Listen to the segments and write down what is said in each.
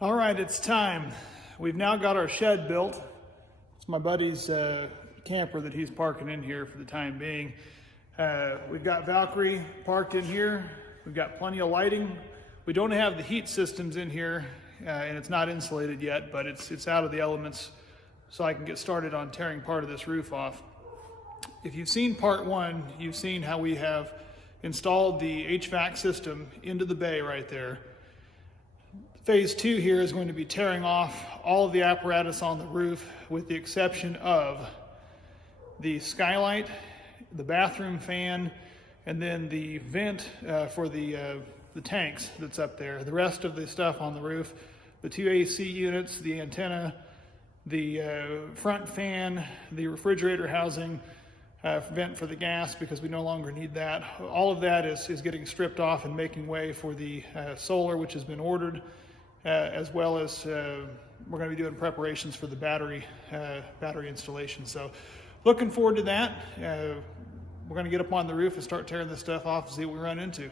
All right, it's time. We've now got our shed built. It's my buddy's camper that he's parking in here for the time being. We've got Valkyrie parked in here. We've got plenty of lighting. We don't have the heat systems in here, and it's not insulated yet, but it's out of the elements, so I can get started on tearing part of this roof off. If you've seen part one, you've seen how we have installed the HVAC system into the bay right there. Phase two here is going to be tearing off all of the apparatus on the roof with the exception of the skylight, the bathroom fan, and then the vent for the tanks that's up there. The rest of the stuff on the roof, the two AC units, the antenna, the front fan, the refrigerator housing, vent for the gas because we no longer need that. All of that is getting stripped off and making way for the solar, which has been ordered. As well as we're going to be doing preparations for the battery installation. So looking forward to that. We're going to get up on the roof and start tearing this stuff off and see what we run into.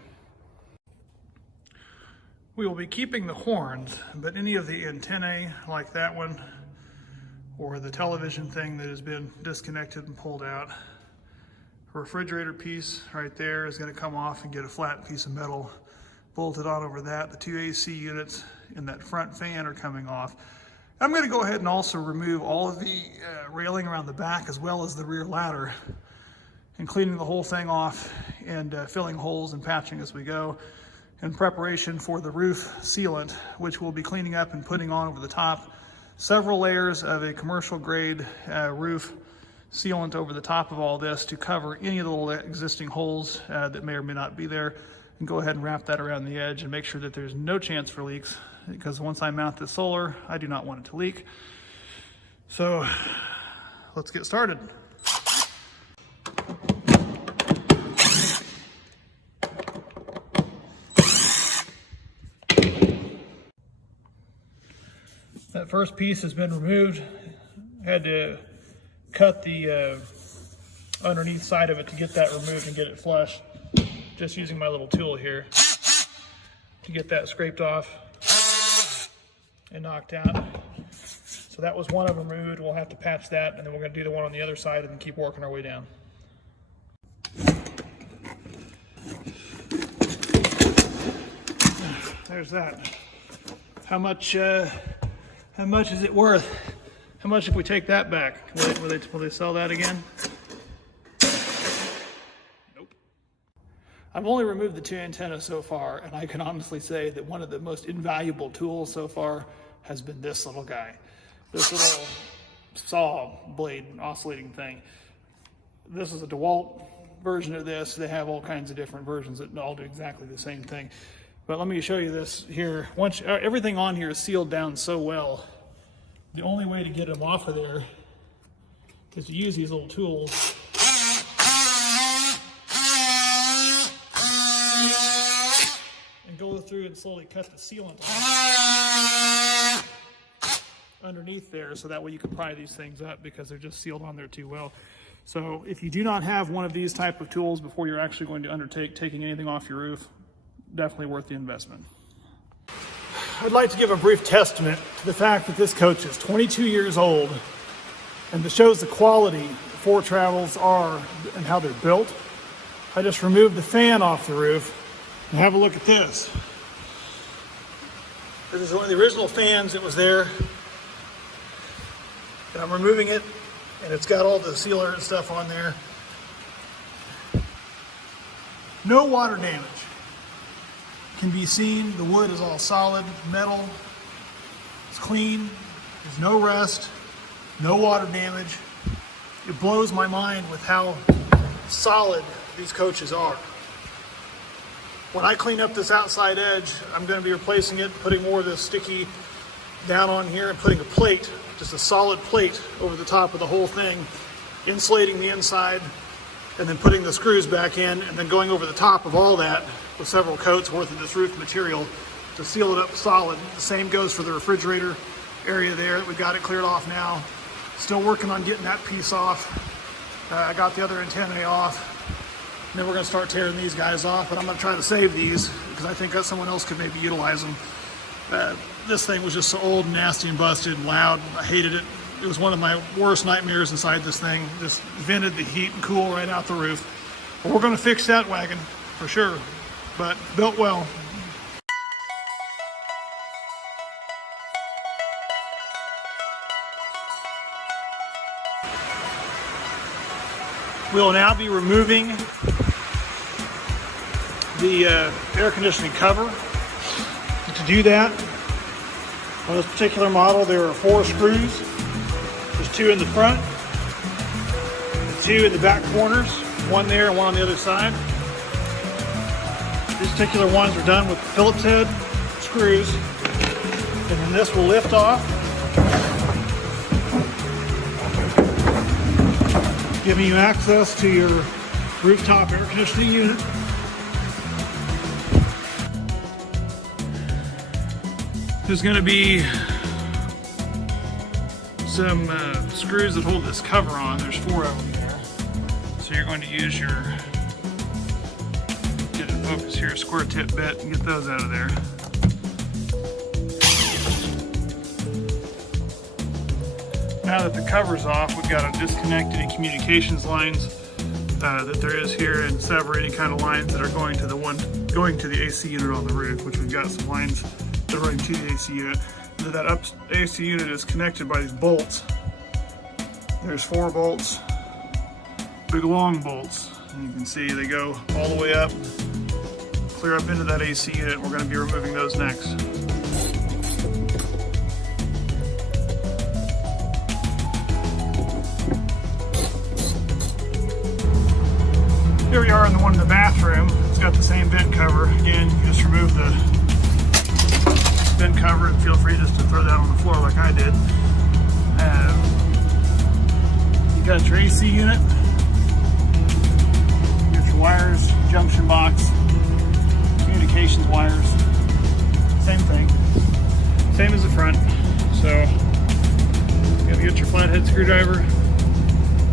We will be keeping the horns, but any of the antennae like that one or the television thing that has been disconnected and pulled out, a refrigerator piece right there is going to come off and get a flat piece of metal bolted on over that. The two AC units and that front fan are coming off. I'm going to go ahead and also remove all of the railing around the back as well as the rear ladder and cleaning the whole thing off and filling holes and patching as we go in preparation for the roof sealant, which we'll be cleaning up and putting on over the top. Several layers of a commercial grade roof sealant over the top of all this to cover any of the little existing holes that may or may not be there. And go ahead and wrap that around the edge and make sure that there's no chance for leaks, because once I mount this solar, I do not want it to leak. So let's get started. That first piece has been removed. I had to cut the underneath side of it to get that removed and get it flush. Just using my little tool here to get that scraped off and knocked out. So that was one of them removed. We'll have to patch that, and then we're going to do the one on the other side and then keep working our way down. There's that. How much is it worth? How much if we take that back? Will they sell that again? I've only removed the two antennas so far, and I can honestly say that one of the most invaluable tools so far has been this little guy. This little saw blade oscillating thing. This is a DeWalt version of this. They have all kinds of different versions that all do exactly the same thing. But let me show you this here. Once everything on here is sealed down so well, the only way to get them off of there is to use these little tools. Go through and slowly cut the sealant underneath there, so that way you can pry these things up because they're just sealed on there too well. So if you do not have one of these type of tools before you're actually going to undertake taking anything off your roof, definitely worth the investment. I'd like to give a brief testament to the fact that this coach is 22 years old, and that shows the quality Foretravels are and how they're built. I just removed the fan off the roof. And have a look at this. This is one of the original fans that was there. And I'm removing it, and it's got all the sealer and stuff on there. No water damage can be seen. The wood is all solid metal. It's clean. There's no rust, no water damage. It blows my mind with how solid these coaches are. When I clean up this outside edge, I'm going to be replacing it, putting more of this sticky down on here and putting a plate, just a solid plate over the top of the whole thing, insulating the inside, and then putting the screws back in, and then going over the top of all that with several coats worth of this roof material to seal it up solid. The same goes for the refrigerator area there. We've got it cleared off now. Still working on getting that piece off. I got the other antennae off. And then we're going to start tearing these guys off, but I'm going to try to save these because I think that someone else could maybe utilize them. This thing was just so old and nasty and busted and loud. I hated it. It was one of my worst nightmares inside this thing. Just vented the heat and cool right out the roof. But we're gonna fix that wagon for sure, but built well. We'll now be removing the air conditioning cover. To do that, on this particular model, there are 4 screws. There's 2 in the front, 2 in the back corners, 1 there and 1 on the other side. These particular ones are done with Phillips head screws, and then this will lift off, giving you access to your rooftop air conditioning unit. There's going to be some screws that hold this cover on. There's 4 of them here. So you're going to use your, get in focus here, square tip bit and get those out of there. Now that the cover's off, we've got to disconnect any communications lines that there is here and sever any kind of lines that are going to the AC unit on the roof, which we've got some lines that are running to the AC unit. That AC unit is connected by these bolts. There's 4 bolts, big long bolts. And you can see they go all the way up, clear up into that AC unit. We're going to be removing those next. Here we are in the one in the bathroom. It's got the same vent cover. Again, you just remove the vent cover and feel free just to throw that on the floor like I did. You got your AC unit, you got your wires, junction box, communications wires, same thing, same as the front. So you're gonna get your flathead screwdriver,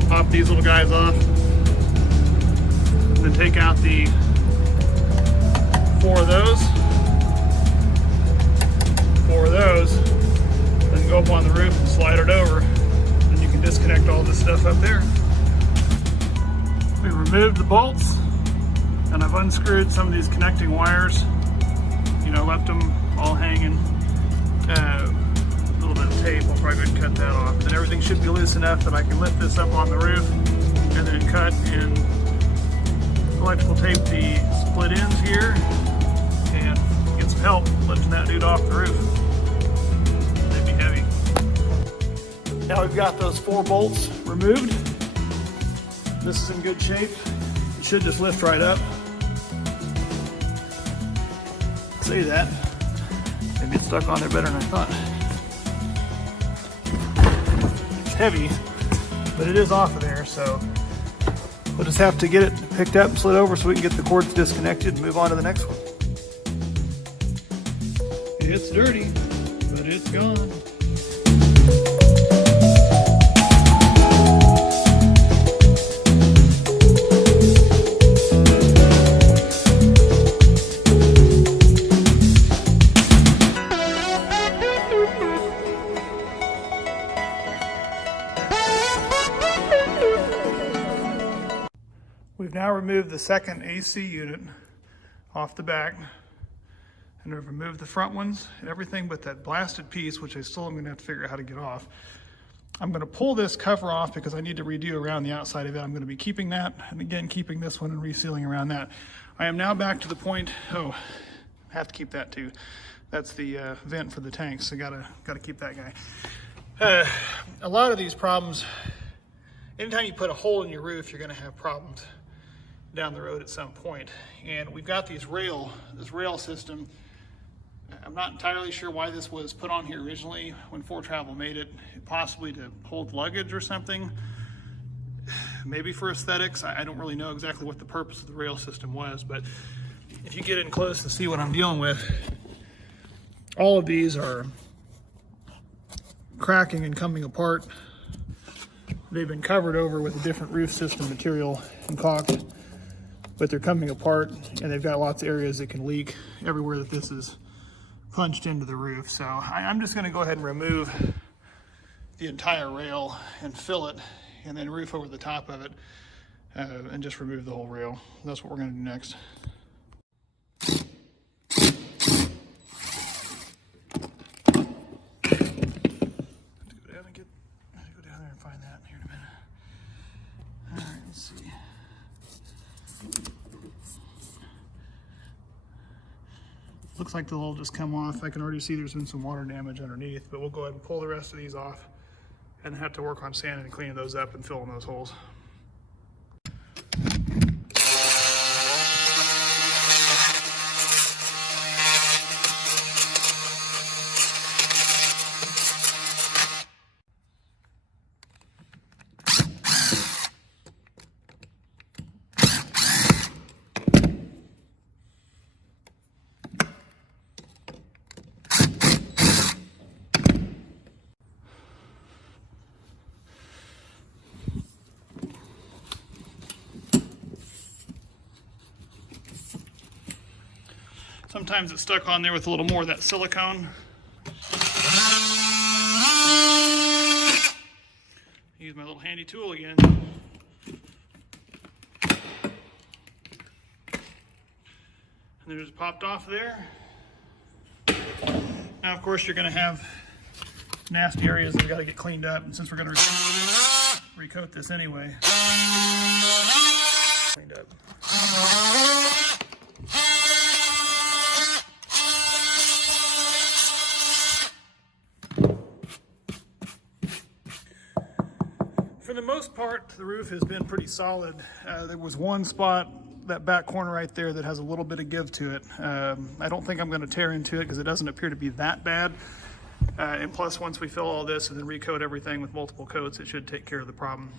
pop these little guys off, and then take out the 4 of those. 4 of those, then go up on the roof and slide it over. Then you can disconnect all this stuff up there. We removed the bolts, and I've unscrewed some of these connecting wires. You know, left them all hanging. A little bit of tape, I'll probably go ahead and cut that off. Then everything should be loose enough that I can lift this up on the roof and then cut and electrical tape the split ends here and get some help lifting that dude off the roof. They'd be heavy. Now we've got those 4 bolts removed. This is in good shape. It should just lift right up. Say that. Maybe it's stuck on there better than I thought. It's heavy, but it is off of there, so we'll just have to get it picked up and slid over so we can get the cords disconnected and move on to the next one. It's dirty, but it's gone. We've now removed the second AC unit off the back, and I've removed the front ones and everything but that blasted piece, which I still am going to have to figure out how to get off. I'm going to pull this cover off because I need to redo around the outside of it. I'm going to be keeping that, and again keeping this one and resealing around that. I am now back to the point, I have to keep that too. That's the vent for the tanks, so gotta keep that guy. A lot of these problems, anytime you put a hole in your roof, you're going to have problems down the road at some point. And we've got this rail system. I'm not entirely sure why this was put on here originally when Foretravel made it, possibly to hold luggage or something, maybe for aesthetics. I don't really know exactly what the purpose of the rail system was, but if you get in close to see what I'm dealing with, all of these are cracking and coming apart. They've been covered over with a different roof system material and caulked, but they're coming apart, and they've got lots of areas that can leak everywhere that this is punched into the roof. So I'm just going to go ahead and remove the entire rail and fill it, and then roof over the top of it, and just remove the whole rail. That's what we're going to do next. Looks like they'll all just come off. I can already see there's been some water damage underneath, but we'll go ahead and pull the rest of these off and have to work on sanding and cleaning those up and filling those holes. Sometimes it's stuck on there with a little more of that silicone. Use my little handy tool again. And it just popped off there. Now, of course, you're going to have nasty areas that got to get cleaned up. And since we're going to recoat this anyway, cleaned up. For the most part, the roof has been pretty solid. There was one spot, that back corner right there, that has a little bit of give to it. I don't think I'm going to tear into it because it doesn't appear to be that bad. And plus, once we fill all this and then recoat everything with multiple coats, it should take care of the problem.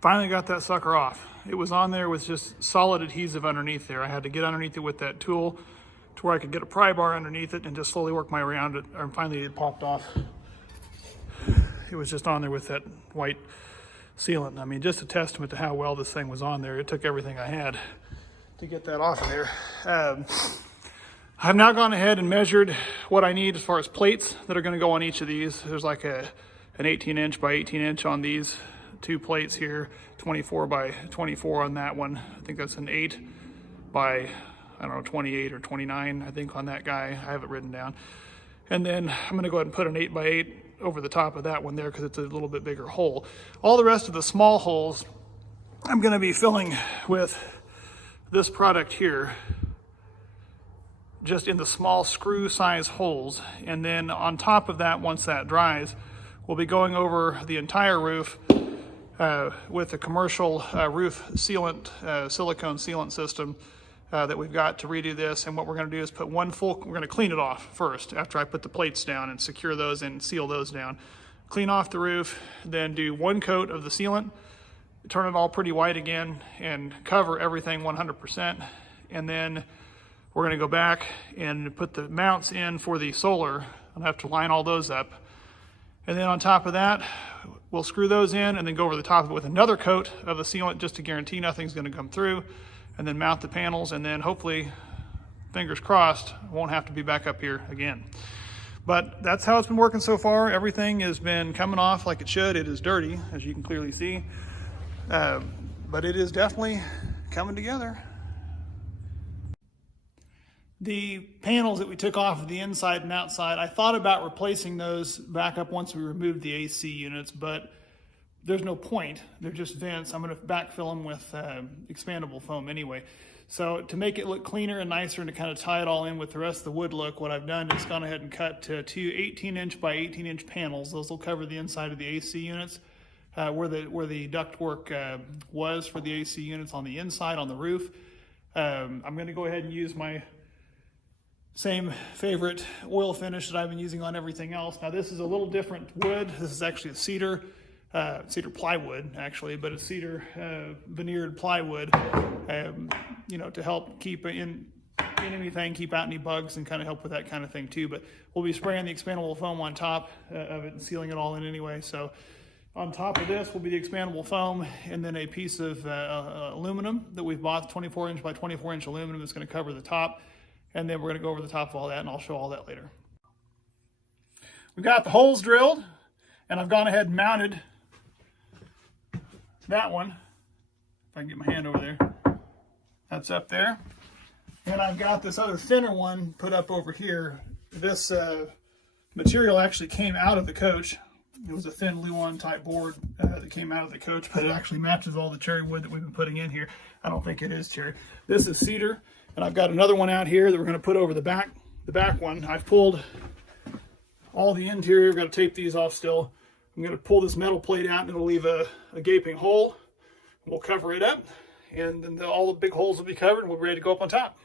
Finally got that sucker off. It was on there with just solid adhesive underneath there. I had to get underneath it with that tool to where I could get a pry bar underneath it and just slowly work my way around it. And finally it popped off. It was just on there with that white sealant. I mean, just a testament to how well this thing was on there. It took everything I had to get that off of there. I've now gone ahead and measured what I need as far as plates that are going to go on each of these. There's like an 18 inch by 18 inch on these two plates here, 24 by 24 on that one. I think that's an 8 by, I don't know, 28 or 29, I think, on that guy. I have it written down. And then I'm going to go ahead and put an 8 by 8 over the top of that one there because it's a little bit bigger hole. All the rest of the small holes I'm going to be filling with this product here, just in the small screw size holes. And then on top of that, once that dries, we'll be going over the entire roof with a commercial roof sealant, silicone sealant system that we've got to redo this. And what we're going to do is put we're going to clean it off first after I put the plates down and secure those and seal those down. Clean off the roof, then do one coat of the sealant, turn it all pretty white again, and cover everything 100%. And then we're going to go back and put the mounts in for the solar. I'll have to line all those up. And then on top of that, we'll screw those in and then go over the top of it with another coat of the sealant just to guarantee nothing's going to come through. And then mount the panels, and then hopefully, fingers crossed, won't have to be back up here again. But that's how it's been working so far. Everything has been coming off like it should. It is dirty, as you can clearly see, but it is definitely coming together. The panels that we took off of the inside and outside, I thought about replacing those back up once we removed the AC units, but there's no point. They're just vents. I'm going to backfill them with expandable foam anyway. So to make it look cleaner and nicer and to kind of tie it all in with the rest of the wood look, what I've done is gone ahead and cut two 18-inch by 18-inch panels. Those will cover the inside of the AC units, where the ductwork was for the AC units on the inside on the roof. I'm going to go ahead and use my same favorite oil finish that I've been using on everything else. Now this is a little different wood. This is actually a cedar plywood actually, but it's cedar veneered plywood, you know, to help keep in anything, keep out any bugs and kind of help with that kind of thing too. But we'll be spraying the expandable foam on top of it and sealing it all in anyway. So on top of this will be the expandable foam, and then a piece of aluminum that we've bought, 24-inch by 24-inch aluminum that's going to cover the top. and then we're going to go over the top of all that, and I'll show all that later. We've got the holes drilled, and I've gone ahead and mounted that one. If I can get my hand over there. That's up there. And I've got this other thinner one put up over here. This material actually came out of the coach. It was a thin Luan type board that came out of the coach, but it actually matches all the cherry wood that we've been putting in here. I don't think it is cherry. This is cedar, and I've got another one out here that we're going to put over the back one. I've pulled all the interior. We've got to tape these off still. I'm going to pull this metal plate out, and it'll leave a gaping hole. We'll cover it up, and then all the big holes will be covered, and we'll be ready to go up on top.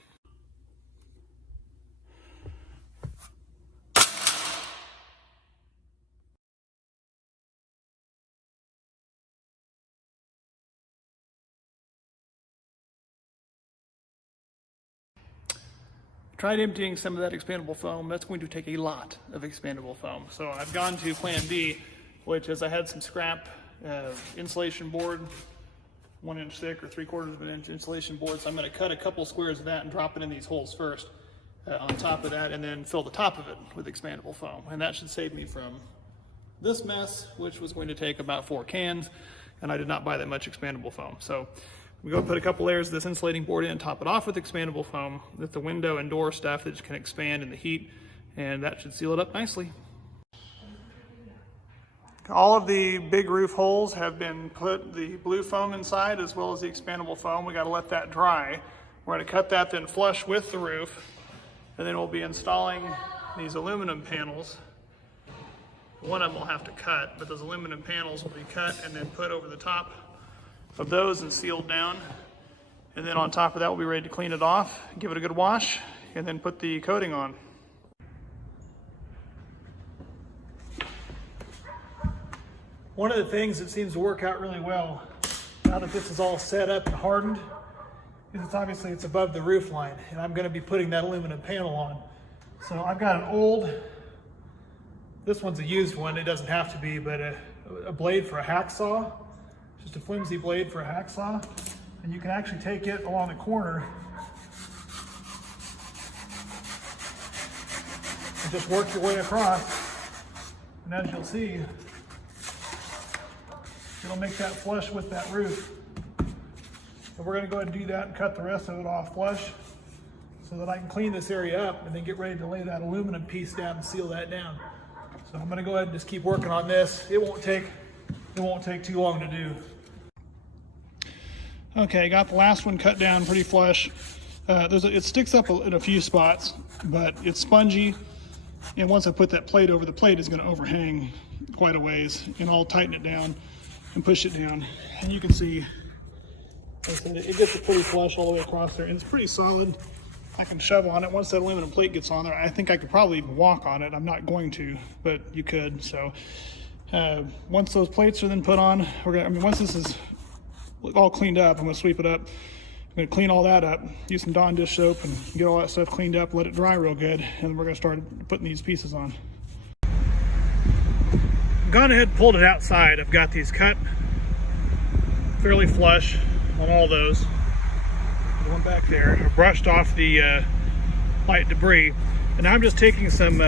Tried emptying some of that expandable foam. That's going to take a lot of expandable foam. So I've gone to plan B, which is I had some scrap insulation board, 1 inch thick or 3/4 of an inch insulation board. So I'm going to cut a couple squares of that and drop it in these holes first on top of that, and then fill the top of it with expandable foam. And that should save me from this mess, which was going to take about 4 cans, and I did not buy that much expandable foam. So we go put a couple layers of this insulating board in and top it off with expandable foam with the window and door stuff that can expand in the heat, and that should seal it up nicely. All of the big roof holes have been put the blue foam inside as well as the expandable foam. We got to let that dry. We're going to cut that then flush with the roof, and then we'll be installing these aluminum panels. One of them will have to cut, but those aluminum panels will be cut and then put over the top of those and sealed down. And then on top of that, we'll be ready to clean it off, give it a good wash, and then put the coating on. One of the things that seems to work out really well, now that this is all set up and hardened, is it's above the roof line, and I'm gonna be putting that aluminum panel on. So I've got an old, this one's a used one, it doesn't have to be, but a blade for a hacksaw. Just a flimsy blade for a hacksaw, and you can actually take it along the corner and just work your way across, and as you'll see, it'll make that flush with that roof. So we're going to go ahead and do that and cut the rest of it off flush so that I can clean this area up and then get ready to lay that aluminum piece down and seal that down. So I'm going to go ahead and just keep working on this. It won't take too long to do. Okay, got the last one cut down pretty flush. It sticks up in a few spots, but it's spongy. And once I put that plate over, the plate is going to overhang quite a ways. And I'll tighten it down and push it down. And you can see, like I said, it gets it pretty flush all the way across there. And it's pretty solid. I can shove on it. Once that aluminum plate gets on there, I think I could probably even walk on it. I'm not going to, but you could. So once those plates are then put on, once this is all cleaned up, I'm going to sweep it up. I'm going to clean all that up, use some Dawn dish soap and get all that stuff cleaned up, let it dry real good, and then we're going to start putting these pieces on. I've gone ahead and pulled it outside. I've got these cut fairly flush on all those. The one back there, I brushed off the light debris, and I'm just taking some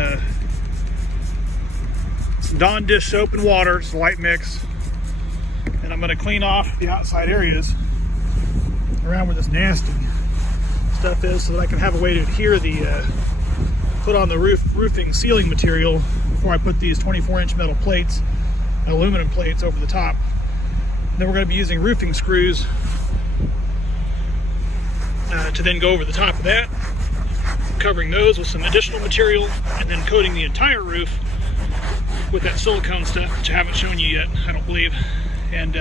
Dawn dish soap and water, just a light mix, and I'm going to clean off the outside areas around where this nasty stuff is so that I can have a way to adhere the put on the roofing sealing material before I put these 24-inch metal plates, aluminum plates over the top. And then we're going to be using roofing screws to then go over the top of that, covering those with some additional material, and then coating the entire roof with that silicone stuff, which I haven't shown you yet, I don't believe. And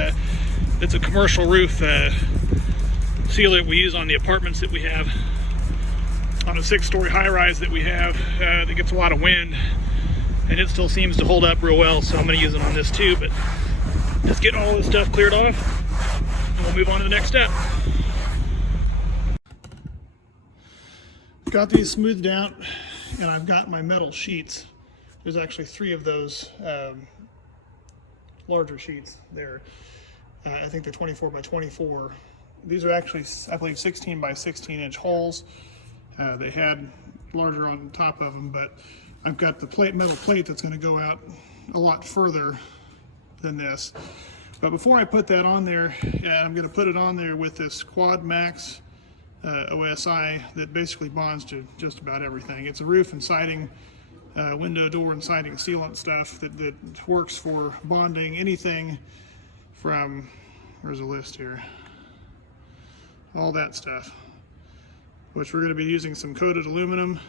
it's a commercial roof sealer we use on the apartments that we have, on a 6-story high-rise that we have that gets a lot of wind, and it still seems to hold up real well, so I'm going to use it on this too. But just get all this stuff cleared off, and we'll move on to the next step. Got these smoothed out, and I've got my metal sheets. There's actually 3 of those larger sheets there. I think they're 24 by 24. These are actually, I believe, 16 by 16 inch holes. They had larger on top of them, but I've got the metal plate that's going to go out a lot further than this. But before I put that on there, I'm going to put it on there with this Quad Max OSI that basically bonds to just about everything. It's a roof and siding, window, door, and siding sealant stuff that works for bonding anything from, where's a list here, all that stuff, which we're going to be using some coated aluminum,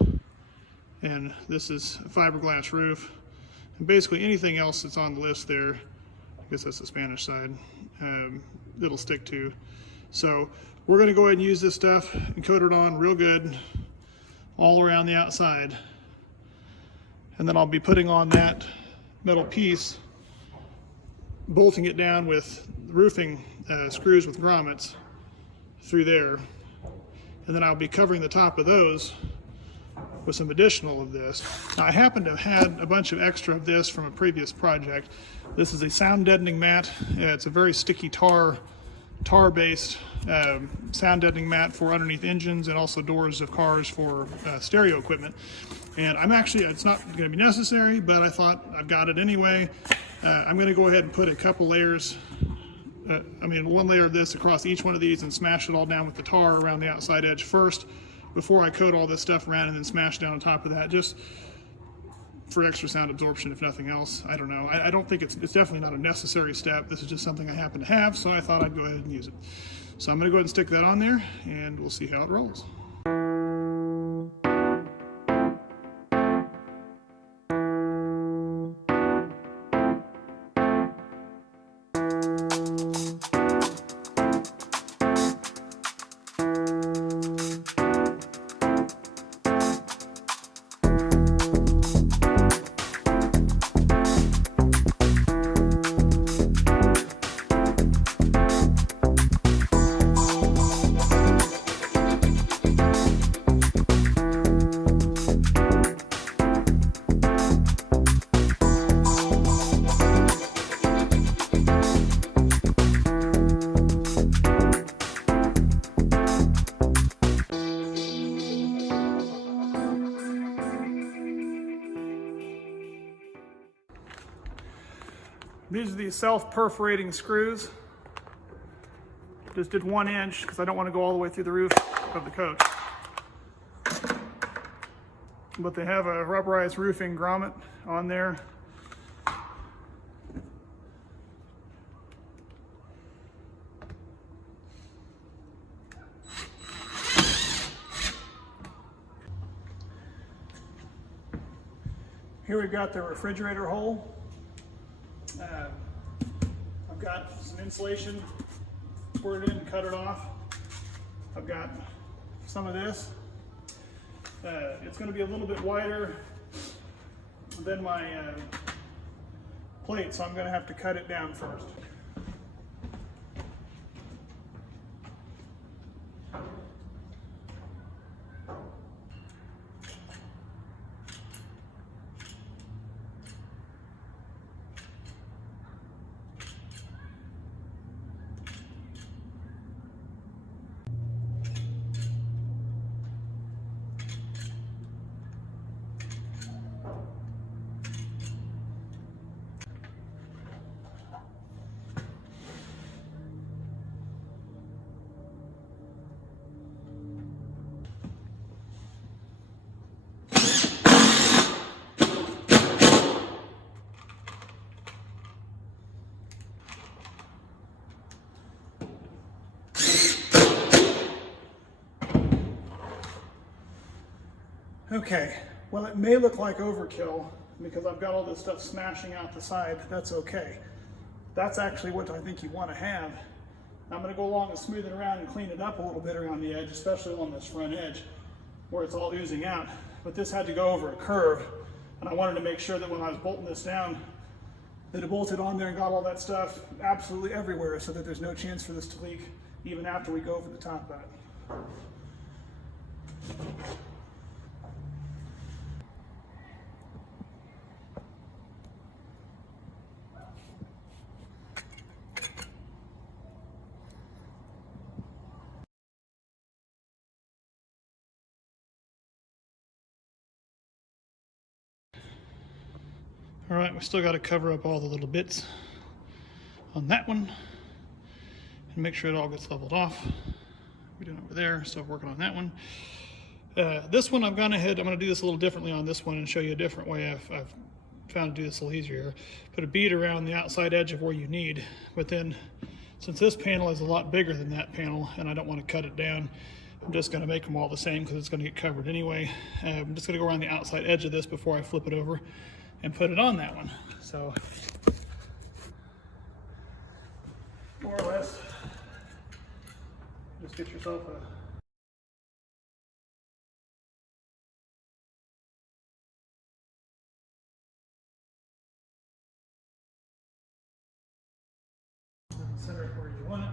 and this is a fiberglass roof, and basically anything else that's on the list there, I guess that's the Spanish side, it'll stick to. So we're going to go ahead and use this stuff and coat it on real good all around the outside, and then I'll be putting on that metal piece, bolting it down with roofing screws with grommets through there, and then I'll be covering the top of those with some additional of this. Now, I happen to have had a bunch of extra of this from a previous project. This is a sound deadening mat. It's a very sticky tar-based sound deadening mat for underneath engines and also doors of cars for stereo equipment. And it's not going to be necessary, but I thought I've got it anyway. I'm going to go ahead and put a couple layers, one layer of this across each one of these and smash it all down with the tar around the outside edge first before I coat all this stuff around, and then smash down on top of that just for extra sound absorption, if nothing else. I don't know. I don't think it's definitely not a necessary step. This is just something I happen to have, so I thought I'd go ahead and use it. So I'm going to go ahead and stick that on there, and we'll see how it rolls. These are the self-perforating screws. Just did 1 inch because I don't want to go all the way through the roof of the coach. But they have a rubberized roofing grommet on there. Here we've got the refrigerator hole. I've got some insulation, squirted in and cut it off. I've got some of this. It's going to be a little bit wider than my plate, so I'm going to have to cut it down first. Okay, well, it may look like overkill because I've got all this stuff smashing out the side. That's okay. That's actually what I think you want to have. I'm going to go along and smooth it around and clean it up a little bit around the edge, especially on this front edge where it's all oozing out. But this had to go over a curve, and I wanted to make sure that when I was bolting this down, that it bolted on there and got all that stuff absolutely everywhere so that there's no chance for this to leak even after we go over the top of it. All right, we still got to cover up all the little bits on that one and make sure it all gets leveled off. We're doing over there, so working on that one. This one I'm going to do this a little differently on this one and show you a different way I've found to do this a little easier. Put a bead around the outside edge of where you need, but then since this panel is a lot bigger than that panel and I don't want to cut it down, I'm just going to make them all the same because it's going to get covered anyway. I'm just going to go around the outside edge of this before I flip it over and put it on that one. So more or less, just get yourself a center it where you want it.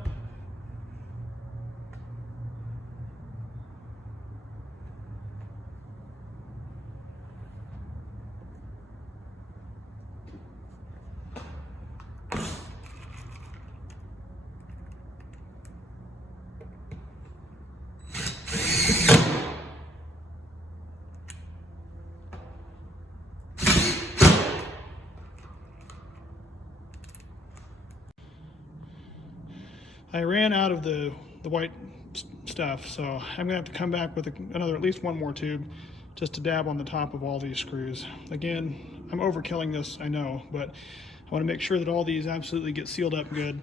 I ran out of the white stuff, so I'm gonna have to come back with another, at least one more tube, just to dab on the top of all these screws. Again, I'm overkilling this, I know, but I want to make sure that all these absolutely get sealed up good.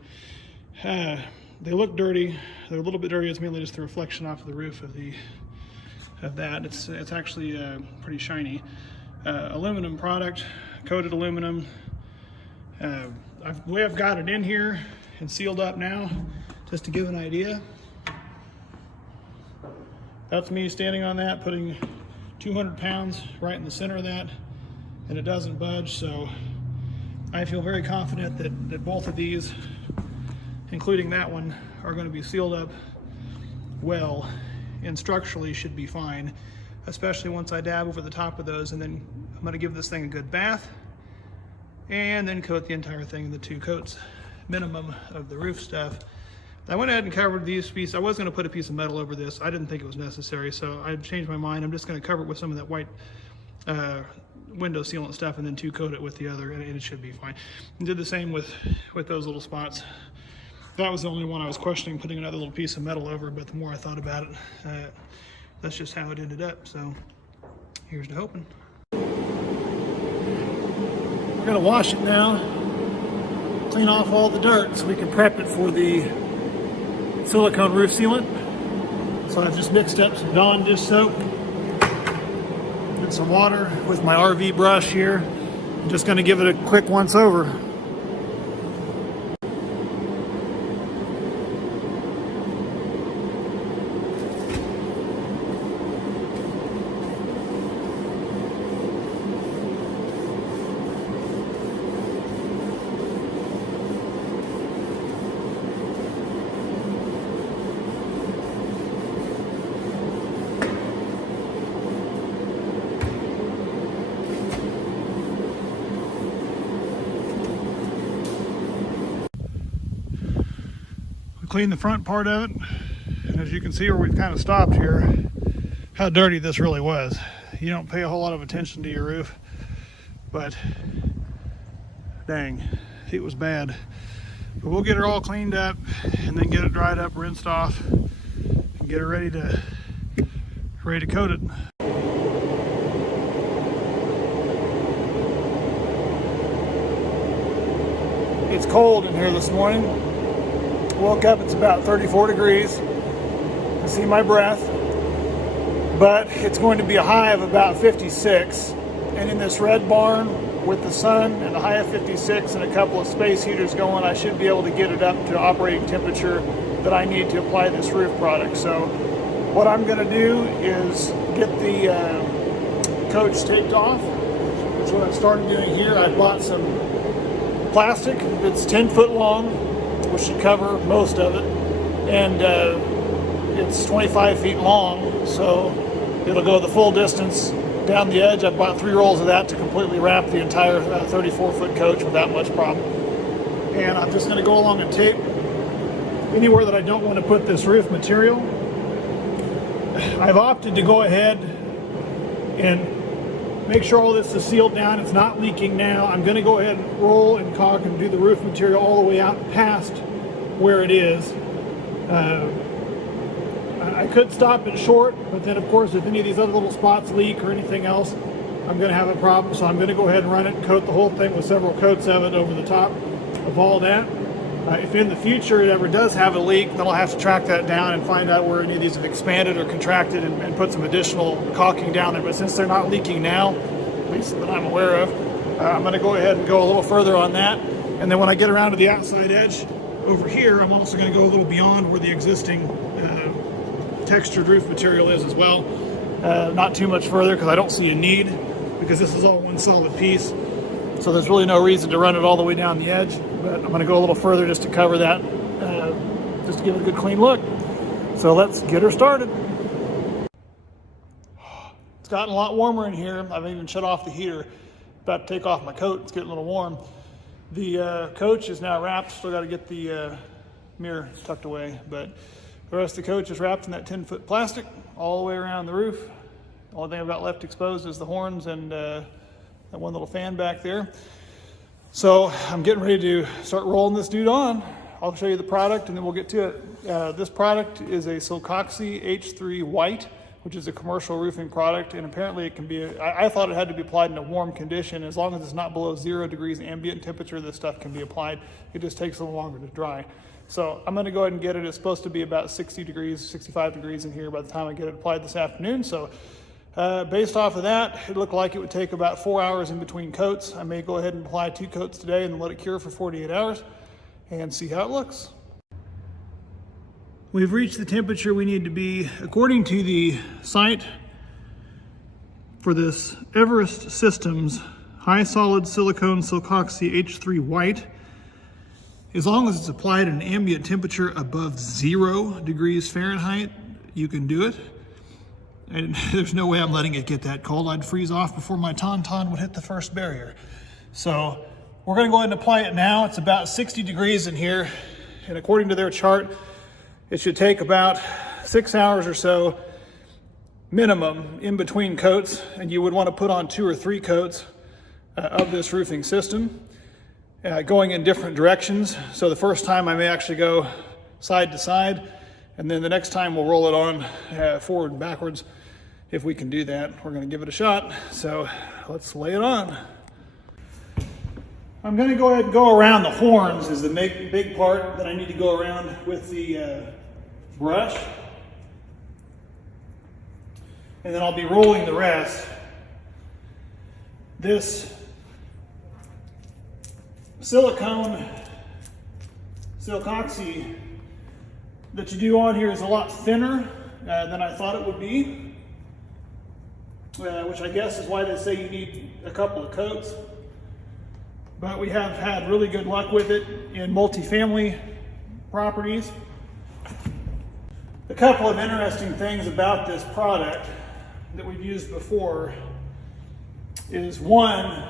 They look dirty. They're a little bit dirty. It's mainly just the reflection off of the roof of that. It's actually pretty shiny. Aluminum product, coated aluminum. The way I've got it in here and sealed up now, just to give an idea. That's me standing on that, putting 200 pounds right in the center of that, and it doesn't budge. So I feel very confident that both of these, including that one, are going to be sealed up well and structurally should be fine, especially once I dab over the top of those. And then I'm going to give this thing a good bath and then coat the entire thing in the 2 coats minimum of the roof stuff. I went ahead and covered these pieces. I was going to put a piece of metal over this. I didn't think it was necessary, so I changed my mind. I'm just going to cover it with some of that white window sealant stuff and then 2 coat it with the other, and it should be fine. And did the same with those little spots. That was the only one I was questioning putting another little piece of metal over, but the more I thought about it, that's just how it ended up. So here's to hoping. We're going to wash it now, clean off all the dirt so we can prep it for the silicone roof sealant. So I've just mixed up some Dawn dish soap and some water with my RV brush here. I'm just going to give it a quick once over. Clean the front part of it, and as you can see where we've kind of stopped here, how dirty this really was. You don't pay a whole lot of attention to your roof, but dang, it was bad. But we'll get it all cleaned up and then get it dried up, rinsed off, and get it ready to coat it. It's cold in here this morning. Woke up, it's about 34 degrees. I see my breath, but it's going to be a high of about 56. And in this red barn with the sun and a high of 56 and a couple of space heaters going, I should be able to get it up to operating temperature that I need to apply this roof product. So what I'm going to do is get the coach taped off, which is what I started doing here. I bought some plastic that's 10 foot long, which should cover most of it, and it's 25 feet long, so it'll go the full distance down the edge. I bought 3 rolls of that to completely wrap the entire 34-foot coach without much problem. And I'm just going to go along and tape anywhere that I don't want to put this roof material. I've opted to go ahead and make sure all this is sealed down, it's not leaking now. I'm gonna go ahead and roll and caulk and do the roof material all the way out past where it is. I could stop it short, but then of course if any of these other little spots leak or anything else, I'm gonna have a problem. So I'm gonna go ahead and run it and coat the whole thing with several coats of it over the top of all that. If in the future it ever does have a leak, then I'll have to track that down and find out where any of these have expanded or contracted and put some additional caulking down there. But since they're not leaking now, at least that I'm aware of, I'm going to go ahead and go a little further on that. And then when I get around to the outside edge over here, I'm also going to go a little beyond where the existing textured roof material is as well. Not too much further because I don't see a need, because this is all one solid piece. So there's really no reason to run it all the way down the edge, but I'm going to go a little further just to cover that, just to give it a good clean look. So let's get her started. It's gotten a lot warmer in here. I've even shut off the heater. About to take off my coat. It's getting a little warm. The coach is now wrapped. Still got to get the mirror tucked away, but the rest of the coach is wrapped in that 10-foot plastic all the way around the roof. The only thing I've got left exposed is the horns and that one little fan back there. So I'm getting ready to start rolling this dude on. I'll show you the product and then we'll get to it. This product is a Silcoxy H3 White, which is a commercial roofing product, and apparently it can be, I thought it had to be applied in a warm condition. As long as it's not below 0 degrees ambient temperature, this stuff can be applied. It just takes a little longer to dry. So I'm gonna go ahead and get it. It's supposed to be about 60 degrees, 65 degrees in here by the time I get it applied this afternoon. So based off of that, it looked like it would take about 4 hours in between coats. I may go ahead and apply 2 coats today and then let it cure for 48 hours and see how it looks. We've reached the temperature we need to be, according to the site for this Everest Systems High Solid Silicone Silcoxy H3 White. As long as it's applied at an ambient temperature above 0 degrees Fahrenheit, you can do it. And there's no way I'm letting it get that cold. I'd freeze off before my tauntaun would hit the first barrier. So we're gonna go ahead and apply it now. It's about 60 degrees in here. And according to their chart, it should take about 6 hours or so minimum in between coats. And you would want to put on 2 or 3 coats of this roofing system, going in different directions. So the first time I may actually go side to side, and then the next time we'll roll it on forward and backwards. If we can do that, we're going to give it a shot. So let's lay it on. I'm going to go ahead and go around the horns is the big part that I need to go around with the brush. And then I'll be rolling the rest. This silicone Silcoxy that you do on here is a lot thinner than I thought it would be, which I guess is why they say you need a couple of coats. But we have had really good luck with it in multifamily properties. A couple of interesting things about this product that we've used before is, one,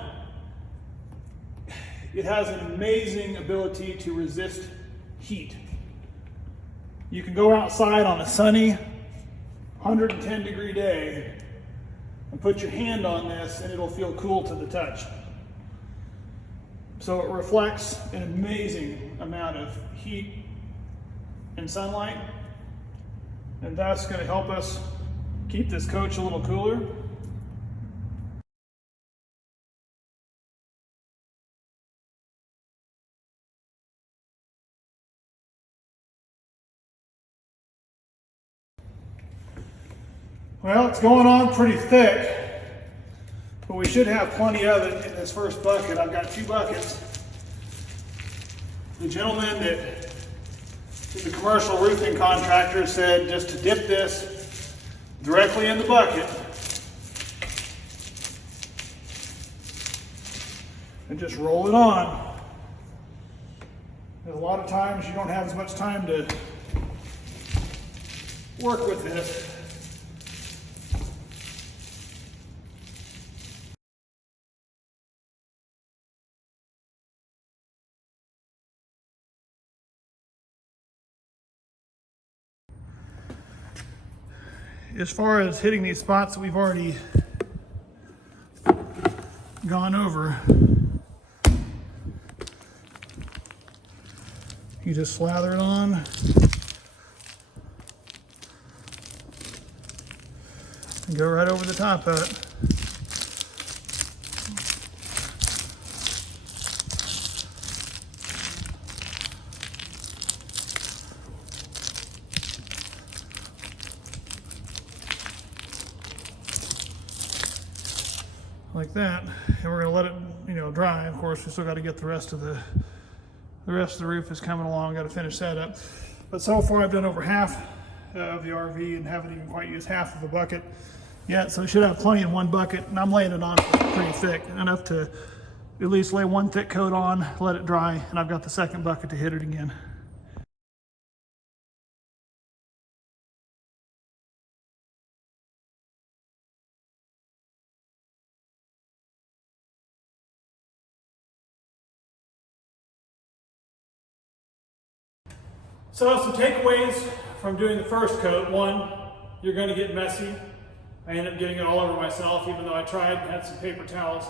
it has an amazing ability to resist heat. You can go outside on a sunny 110 degree day and put your hand on this and it'll feel cool to the touch. So it reflects an amazing amount of heat and sunlight, and that's going to help us keep this coach a little cooler. Well, it's going on pretty thick, but we should have plenty of it in this first bucket. I've got 2 buckets. The gentleman that is a commercial roofing contractor said just to dip this directly in the bucket and just roll it on. There's a lot of times you don't have as much time to work with this. As far as hitting these spots that we've already gone over. You just slather it on. And go right over the top of it. Like that, and we're going to let it, dry. Of course, we still got to get the rest of the roof is coming along. Got to finish that up. But so far, I've done over half of the RV and haven't even quite used half of the bucket yet. So I should have plenty in one bucket, and I'm laying it on pretty thick, enough to at least lay one thick coat on, let it dry, and I've got the second bucket to hit it again. So some takeaways from doing the first coat. One, you're going to get messy. I ended up getting it all over myself, even though I tried and had some paper towels.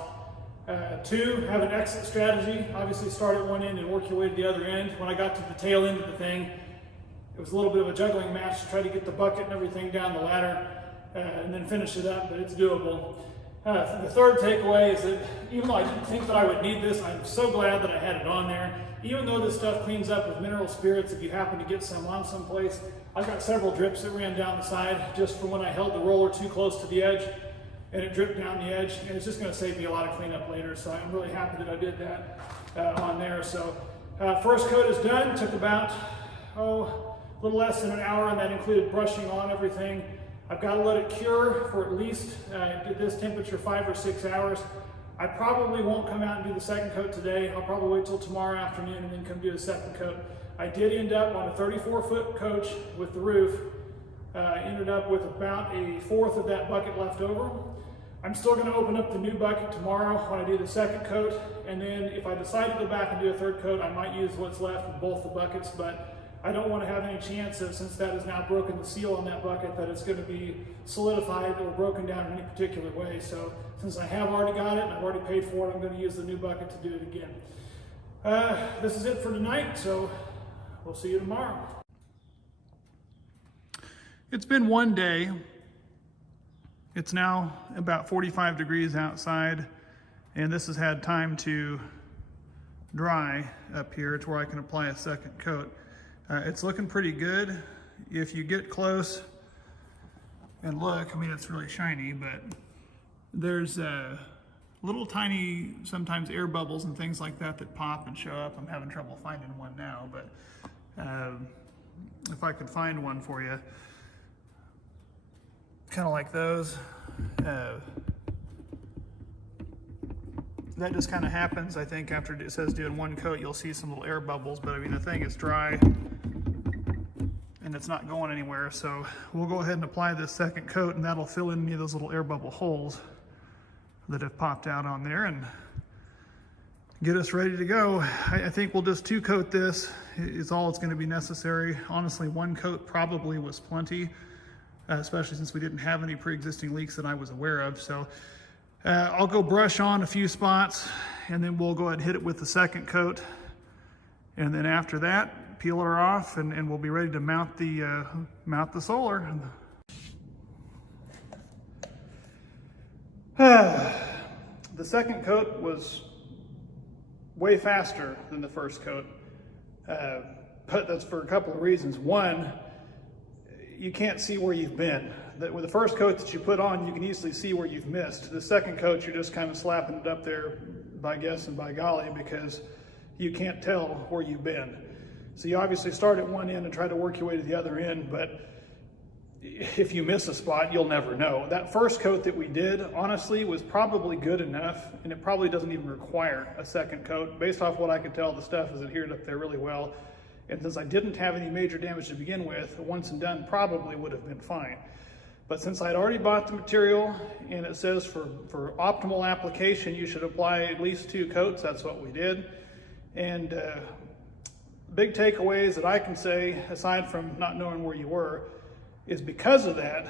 Two, have an exit strategy. Obviously start at one end and work your way to the other end. When I got to the tail end of the thing, it was a little bit of a juggling match to try to get the bucket and everything down the ladder and then finish it up, but it's doable. The third takeaway is that even though I didn't think that I would need this, I'm so glad that I had it on there. Even though this stuff cleans up with mineral spirits, if you happen to get some on someplace, I've got several drips that ran down the side just from when I held the roller too close to the edge, and it dripped down the edge, and it's just going to save me a lot of cleanup later. So I'm really happy that I did that on there. So first coat is done. Took about a little less than an hour, and that included brushing on everything. I've got to let it cure for at least at this temperature 5 or 6 hours. I probably won't come out and do the second coat today. I'll probably wait till tomorrow afternoon and then come do the second coat. I did end up on a 34-foot coach with the roof. Ended up with about a fourth of that bucket left over. I'm still going to open up the new bucket tomorrow when I do the second coat, and then if I decide to go back and do a third coat, I might use what's left in both the buckets, but I don't want to have any chance that, since that has now broken the seal on that bucket, that it's going to be solidified or broken down in any particular way. So since I have already got it and I've already paid for it, I'm going to use the new bucket to do it again. This is it for tonight, so we'll see you tomorrow. It's been one day. It's now about 45 degrees outside, and this has had time to dry up here to where I can apply a second coat. It's looking pretty good. If you get close and look, I mean, it's really shiny, but there's little tiny, sometimes air bubbles and things like that that pop and show up. I'm having trouble finding one now, but if I could find one for you, kind of like those. That just kind of happens, I think, after it says doing one coat, you'll see some little air bubbles, but I mean, the thing is dry and it's not going anywhere. So we'll go ahead and apply this second coat, and that'll fill in any of those little air bubble holes that have popped out on there and get us ready to go. I think we'll just 2-coat this is all it's going to be necessary. Honestly, 1 coat probably was plenty, especially since we didn't have any pre-existing leaks that I was aware of. So I'll go brush on a few spots, and then we'll go ahead and hit it with the second coat. And then after that, peel her off, and we'll be ready to mount the solar. The second coat was way faster than the first coat, but that's for a couple of reasons. One, you can't see where you've been. With the first coat that you put on, you can easily see where you've missed. The second coat, you're just kind of slapping it up there by guess and by golly, because you can't tell where you've been. So you obviously start at one end and try to work your way to the other end, but if you miss a spot, you'll never know. That first coat that we did, honestly, was probably good enough, and it probably doesn't even require a second coat. Based off what I could tell, the stuff is adhered up there really well. And since I didn't have any major damage to begin with, once and done probably would have been fine. But since I'd already bought the material, and it says for optimal application, you should apply at least 2 coats, that's what we did. And big takeaways that I can say, aside from not knowing where you were, is because of that,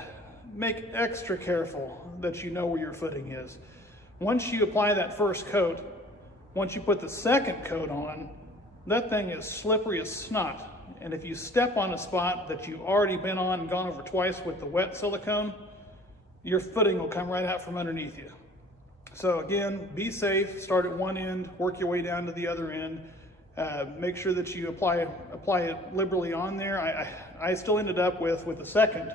make extra careful that you know where your footing is. Once you apply that first coat, once you put the second coat on, that thing is slippery as snot. And if you step on a spot that you've already been on and gone over twice with the wet silicone, your footing will come right out from underneath you. So again, be safe, start at one end, work your way down to the other end. Make sure that you apply it liberally on there. I still ended up with the second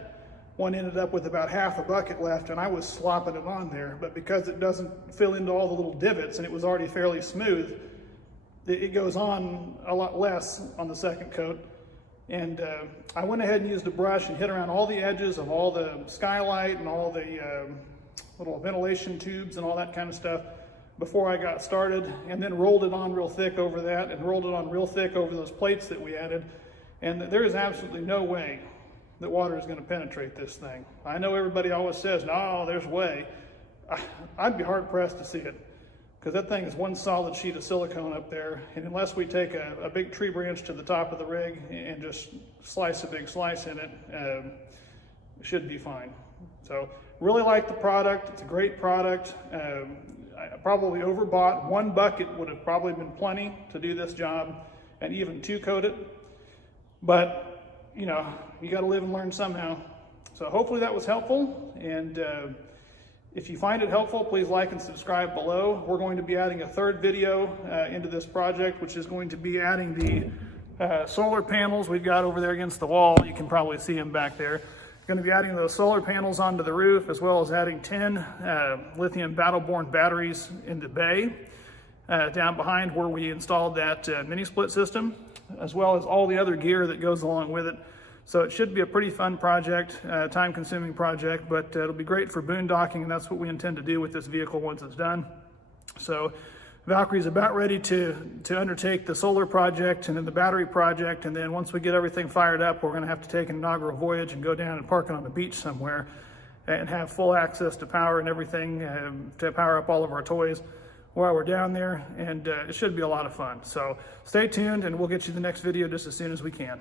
one, ended up with about half a bucket left, and I was slopping it on there. But because it doesn't fill into all the little divots and it was already fairly smooth, it goes on a lot less on the second coat. And I went ahead and used a brush and hit around all the edges of all the skylight and all the little ventilation tubes and all that kind of stuff before I got started, and then rolled it on real thick over that and rolled it on real thick over those plates that we added. And there is absolutely no way that water is going to penetrate this thing. I know everybody always says, no, there's a way. I'd be hard pressed to see it, because that thing is one solid sheet of silicone up there, and unless we take a big tree branch to the top of the rig and just slice a big slice in it, it should be fine. So really like the product. It's a great product. I probably overbought. One bucket would have probably been plenty to do this job, and even two coat it. But you know, you got to live and learn somehow. So hopefully that was helpful. And if you find it helpful, please like and subscribe below. We're going to be adding a third video into this project, which is going to be adding the solar panels we've got over there against the wall. You can probably see them back there. Going to be adding those solar panels onto the roof, as well as adding 10 lithium battle-borne batteries in the bay down behind where we installed that mini split system, as well as all the other gear that goes along with it. So it should be a pretty fun project, time-consuming project, but it'll be great for boondocking, and that's what we intend to do with this vehicle once it's done. So Valkyrie's about ready to undertake the solar project and then the battery project, and then once we get everything fired up, we're going to have to take an inaugural voyage and go down and park it on the beach somewhere and have full access to power and everything to power up all of our toys while we're down there, and it should be a lot of fun. So stay tuned, and we'll get you the next video just as soon as we can.